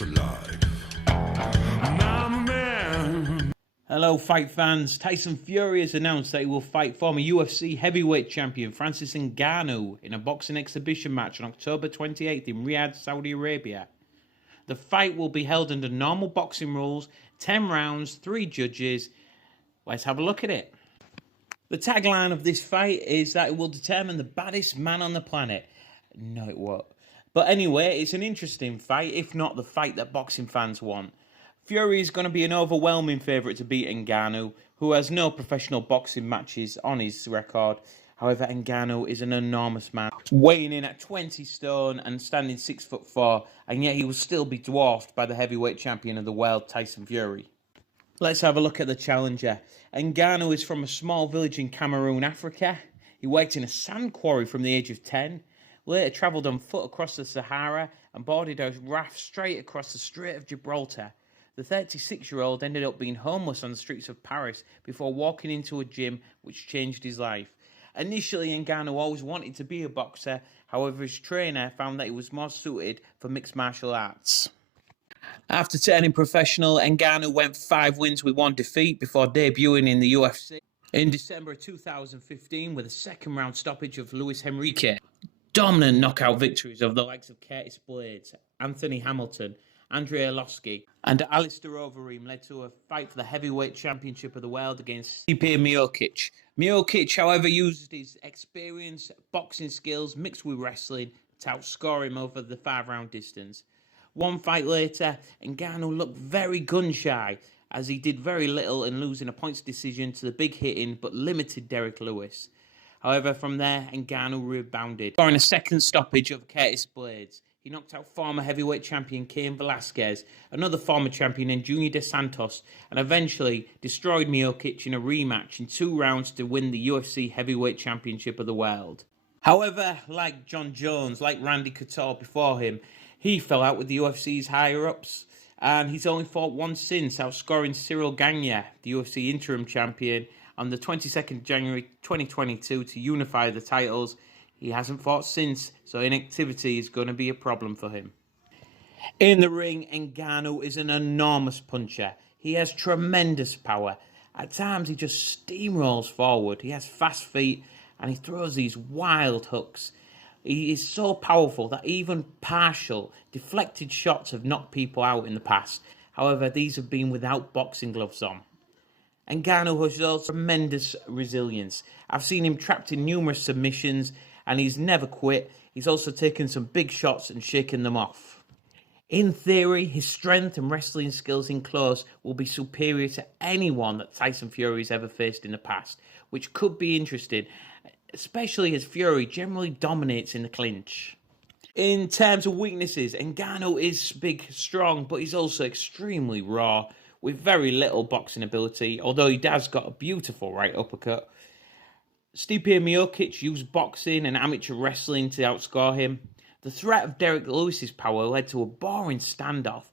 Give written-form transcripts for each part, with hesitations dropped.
alive. I'm a man. Hello, fight fans. Tyson Fury has announced that he will fight former UFC heavyweight champion Francis Ngannou in a boxing exhibition match on October 28th in Riyadh, Saudi Arabia. The fight will be held under normal boxing rules, 10 rounds, 3 judges. Let's have a look at it. The tagline of this fight is that it will determine the baddest man on the planet. No, it won't. But anyway, it's an interesting fight, if not the fight that boxing fans want. Fury is going to be an overwhelming favourite to beat Ngannou, who has no professional boxing matches on his record. However, Ngannou is an enormous man, weighing in at 20 stone and standing 6'4", and yet he will still be dwarfed by the heavyweight champion of the world, Tyson Fury. Let's have a look at the challenger. Ngannou is from a small village in Cameroon, Africa. He worked in a sand quarry from the age of 10, later travelled on foot across the Sahara and boarded a raft straight across the Strait of Gibraltar. The 36-year-old ended up being homeless on the streets of Paris before walking into a gym which changed his life. Initially, Ngannou always wanted to be a boxer, however his trainer found that he was more suited for mixed martial arts. After turning professional, Ngannou went 5 wins with 1 defeat before debuting in the UFC in December 2015 with a second-round stoppage of Luis Henrique. Dominant knockout victories of the likes of Curtis Blades, Anthony Hamilton, Andrei Arlovski, and Alistair Overeem led to a fight for the heavyweight championship of the world against Stipe Miocic. Miocic, however, used his experience, boxing skills mixed with wrestling to outscore him over the 5-round distance. 1 fight later, Ngannou looked very gun-shy, as he did very little in losing a points decision to the big-hitting but limited Derek Lewis. However, from there, Ngannou rebounded, scoring a second stoppage of Curtis Blades. He knocked out former heavyweight champion Cain Velasquez, another former champion in Junior Dos Santos, and eventually destroyed Miocic in a rematch in 2 rounds to win the UFC heavyweight championship of the world. However, like John Jones, like Randy Couture before him, he fell out with the UFC's higher-ups, and he's only fought once since, outscoring Cyril Gagné, the UFC interim champion, on the 22nd January 2022 to unify the titles. He hasn't fought since, so inactivity is going to be a problem for him. In the ring, Ngannou is an enormous puncher. He has tremendous power. At times, he just steamrolls forward. He has fast feet, and he throws these wild hooks. He is so powerful that even partial, deflected shots have knocked people out in the past. However, these have been without boxing gloves on. Ngannou has also tremendous resilience. I've seen him trapped in numerous submissions, and he's never quit. He's also taken some big shots and shaken them off. In theory, his strength and wrestling skills in close will be superior to anyone that Tyson Fury has ever faced in the past, which could be interesting, especially as Fury generally dominates in the clinch. In terms of weaknesses, Ngannou is big, strong, but he's also extremely raw, with very little boxing ability, although he has got a beautiful right uppercut. Stipe Miocic used boxing and amateur wrestling to outscore him. The threat of Derek Lewis's power led to a boring standoff,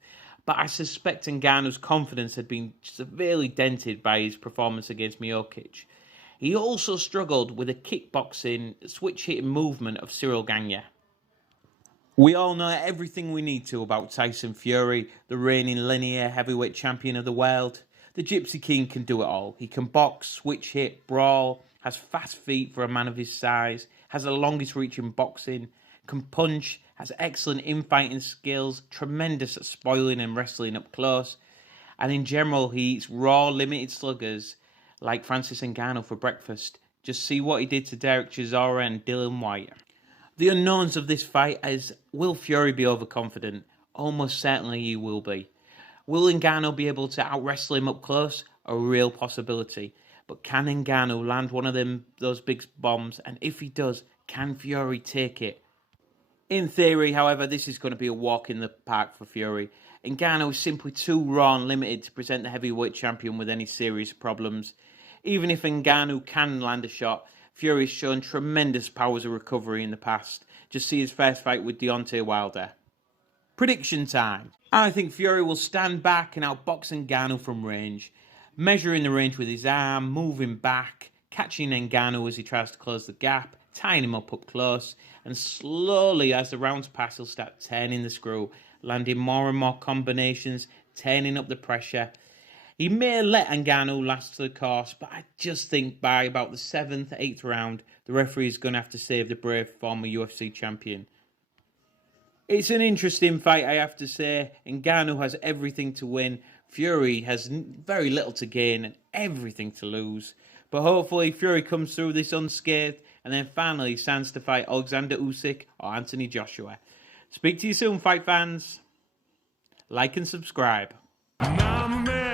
but I suspect Ngannou's confidence had been severely dented by his performance against Miocic. He also struggled with the kickboxing, switch-hitting movement of Cyril Gagné. We all know everything we need to about Tyson Fury, the reigning linear heavyweight champion of the world. The Gypsy King can do it all. He can box, switch hit, brawl, has fast feet for a man of his size, has the longest reach in boxing, can punch, has excellent infighting skills, tremendous at spoiling and wrestling up close, and in general he eats raw, limited sluggers like Francis Ngannou for breakfast. Just see what he did to Derek Chisora and Dylan White. The unknowns of this fight is, will Fury be overconfident? Almost certainly he will be. Will Ngannou be able to out-wrestle him up close? A real possibility. But can Ngannou land one of those big bombs? And if he does, can Fury take it? In theory, however, this is going to be a walk in the park for Fury. Ngannou is simply too raw and limited to present the heavyweight champion with any serious problems. Even if Ngannou can land a shot, Fury has shown tremendous powers of recovery in the past. Just see his first fight with Deontay Wilder. Prediction time. I think Fury will stand back and outbox Ngannou from range, measuring the range with his arm, moving back, catching Ngannou as he tries to close the gap, tying him up close, and slowly as the rounds pass, he'll start turning the screw, landing more and more combinations, turning up the pressure. He may let Ngannou last to the course, but I just think by about the 7th, 8th round, the referee is going to have to save the brave former UFC champion. It's an interesting fight, I have to say. Ngannou has everything to win. Fury has very little to gain and everything to lose. But hopefully Fury comes through this unscathed and then finally stands to fight Alexander Usyk or Anthony Joshua. Speak to you soon, fight fans. Like and subscribe. I'm a man.